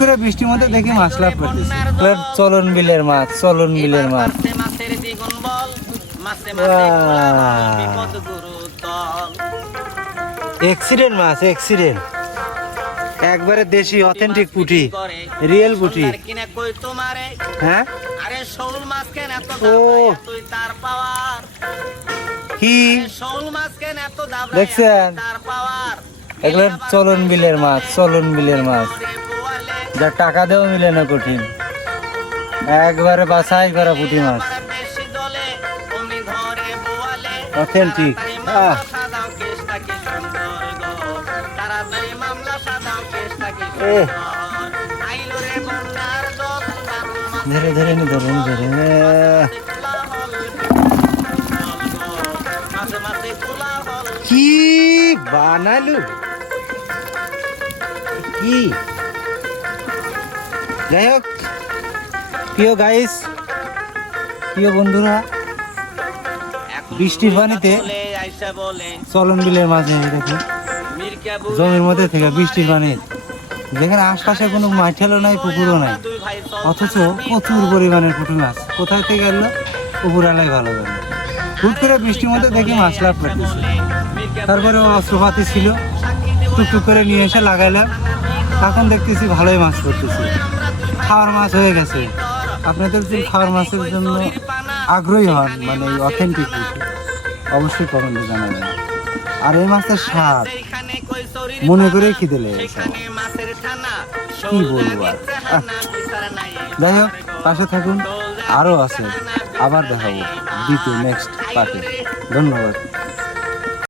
করে বৃষ্টির মধ্যে দেখি মাছ লাভ করতেছে। চলন বিলের মাছ, চলন বিলের মাছ। এক্সিডেন্ট মাছ, এক্সিডেন্ট। একবারে দেশি অথেন্টিক পুঁটি, রিয়েল পুঁটি। হ্যাঁ, ও কি দেখছেন? এগুলো চলন বিলের মাছ, চলন বিলের মাছ, যা টাকা দেও মিলে না কঠিন। একবারে বাছাই করা পুঁটি মাছ, অথেন্টিক। ধরে ধরে নি, ধরে ধরে কি বানালু কি। যাই হোক, প্রিয় গাইস, প্রিয় বন্ধুরা, বৃষ্টির পানিতে চলন বিলের মাছ দেখো, জমির মধ্যে থেকে বৃষ্টির পানি, যেখানে আশপাশে কোনো মাঠেলও নাই, পুকুরও নাই, অথচ প্রচুর পরিমাণের পুঁটি মাছ। কোথায় থেকে গেল? পুকুরালাই ভালো গেল। হুট করে বৃষ্টির মধ্যে দেখি মাছ লাভ করতেছে। তারপরে অস্ত্রপাতি ছিল, টুকটুক করে নিয়ে এসে লাগাইলাম। এখন দেখতেছি ভালোই মাছ করতেছি, খাওয়ার মাছ হয়ে গেছে। আপনাদের যদি খাওয়ার মাছের জন্য আগ্রহী হন, মানে এই অথেন্টিক পুঁটি, অবশ্যই কমেন্টে জানাবেন। আর এই মাছের স্বাদ মনে করেই খিদে লেগেছে, কি বলবো আর। যাই হোক, পাশে থাকুন, আরও আছে, আবার দেখাবো দ্বিতীয় নেক্সট পার্টে। ধন্যবাদ।